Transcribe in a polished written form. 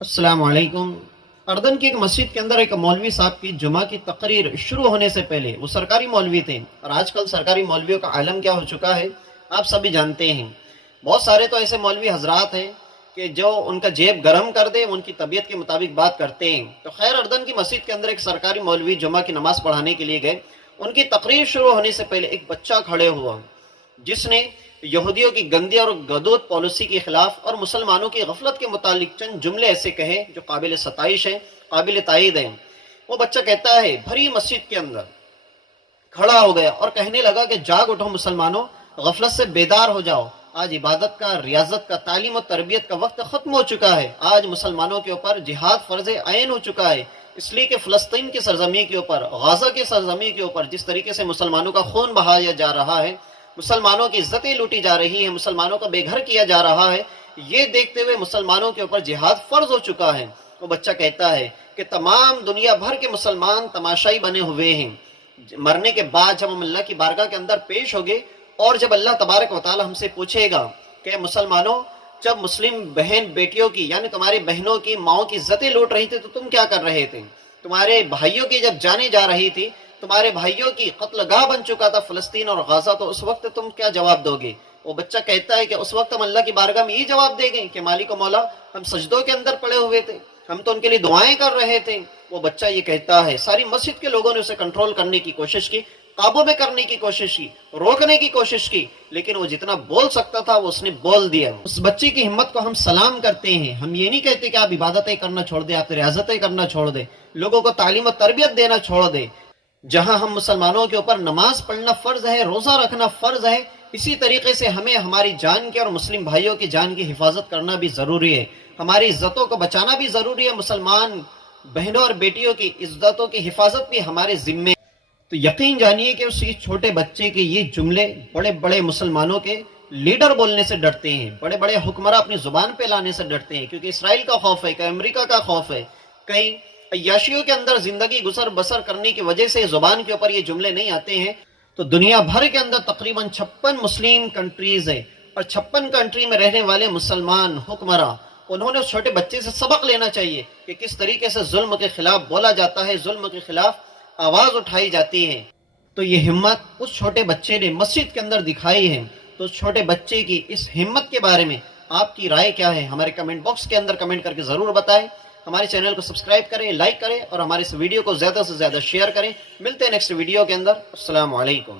السلام علیکم۔ اردن کی ایک مسجد کے اندر ایک مولوی صاحب کی جمعہ کی تقریر شروع ہونے سے پہلے، وہ سرکاری مولوی تھے اور آج کل سرکاری مولویوں کا عالم کیا ہو چکا ہے آپ سبھی جانتے ہیں۔ بہت سارے تو ایسے مولوی حضرات ہیں کہ جو ان کا جیب گرم کر دے ان کی طبیعت کے مطابق بات کرتے ہیں۔ تو خیر، اردن کی مسجد کے اندر ایک سرکاری مولوی جمعہ کی نماز پڑھانے کے لیے گئے۔ ان کی تقریر شروع ہونے سے پہلے ایک بچہ کھڑے ہوا جس نے یہودیوں کی گندی اور غدود پالیسی کے خلاف اور مسلمانوں کی غفلت کے متعلق چند جملے ایسے کہے جو قابل ستائش ہیں، قابل تائید ہیں۔ وہ بچہ کہتا ہے، بھری مسجد کے اندر کھڑا ہو گیا اور کہنے لگا کہ جاگ اٹھو مسلمانوں، غفلت سے بیدار ہو جاؤ۔ آج عبادت کا، ریاضت کا، تعلیم و تربیت کا وقت ختم ہو چکا ہے۔ آج مسلمانوں کے اوپر جہاد فرض عین ہو چکا ہے، اس لیے کہ فلسطین کی سرزمین کے اوپر، غزہ کی سرزمین کے اوپر جس طریقے سے مسلمانوں کا خون بہایا جا رہا ہے، مسلمانوں کی عزتیں لوٹی جا رہی ہیں، مسلمانوں کا بے گھر کیا جا رہا ہے، یہ دیکھتے ہوئے مسلمانوں کے اوپر جہاد فرض ہو چکا ہے۔ وہ بچہ کہتا ہے کہ تمام دنیا بھر کے مسلمان تماشائی بنے ہوئے ہیں۔ مرنے کے بعد جب ہم اللہ کی بارگاہ کے اندر پیش ہوگے اور جب اللہ تبارک و تعالی ہم سے پوچھے گا کہ مسلمانوں، جب مسلم بہن بیٹیوں کی یعنی تمہاری بہنوں کی، ماؤں کی عزتیں لوٹ رہی تھی تو تم کیا کر رہے تھے؟ تمہارے بھائیوں کی جب جانیں جا رہی تھی، تمہارے بھائیوں کی قتل گاہ بن چکا تھا فلسطین اور غزہ، تو اس وقت تم کیا جواب دو گے؟ وہ بچہ کہتا ہے کہ اس وقت ہم اللہ کی بارگاہ میں یہ جواب دیں گے کہ مالک و مولا، ہم سجدوں کے اندر پڑے ہوئے تھے، ہم تو ان کے لیے دعائیں کر رہے تھے۔ وہ بچہ یہ کہتا ہے، ساری مسجد کے لوگوں نے اسے کنٹرول کرنے کی کوشش کی، قابو میں کرنے کی کوشش کی، روکنے کی کوشش کی، لیکن وہ جتنا بول سکتا تھا وہ اس نے بول دیا۔ اس بچے کی ہمت کو ہم سلام کرتے ہیں۔ ہم یہ نہیں کہتے کہ آپ عبادتیں کرنا چھوڑ دیں، آپ ریاضتیں کرنا چھوڑ دیں، لوگوں کو تعلیم و تربیت دینا چھوڑ دیں۔ جہاں ہم مسلمانوں کے اوپر نماز پڑھنا فرض ہے، روزہ رکھنا فرض ہے، اسی طریقے سے ہمیں ہماری جان کی اور مسلم بھائیوں کی جان کی حفاظت کرنا بھی ضروری ہے، ہماری عزتوں کو بچانا بھی ضروری ہے، مسلمان بہنوں اور بیٹیوں کی عزتوں کی حفاظت بھی ہمارے ذمے۔ تو یقین جانیے کہ اس چھوٹے بچے کے یہ جملے بڑے بڑے مسلمانوں کے لیڈر بولنے سے ڈرتے ہیں، بڑے بڑے حکمراں اپنی زبان پہ لانے سے ڈرتے ہیں، کیونکہ اسرائیل کا خوف ہے، کہیں امریکہ کا خوف ہے، کہیں عیاشیوں کے اندر زندگی گزر بسر کرنے کی وجہ سے زبان کے اوپر یہ جملے نہیں آتے ہیں۔ تو دنیا بھر کے اندر تقریباً 56 مسلم کنٹریز ہیں اور 56 کنٹری میں رہنے والے مسلمان حکمراں، انہوں نے اس چھوٹے بچے سے سبق لینا چاہیے کہ کس طریقے سے ظلم کے خلاف بولا جاتا ہے، ظلم کے خلاف آواز اٹھائی جاتی ہے۔ تو یہ ہمت اس چھوٹے بچے نے مسجد کے اندر دکھائی ہے۔ تو اس چھوٹے بچے کی اس ہمت کے بارے میں آپ کی رائے کیا ہے؟ ہمارے کمنٹ باکس کے اندر کمنٹ کر کے ضرور بتائیں۔ ہمارے چینل کو سبسکرائب کریں، لائک کریں اور ہمارے اس ویڈیو کو زیادہ سے زیادہ شیئر کریں۔ ملتے ہیں نیکسٹ ویڈیو کے اندر۔ السلام علیکم۔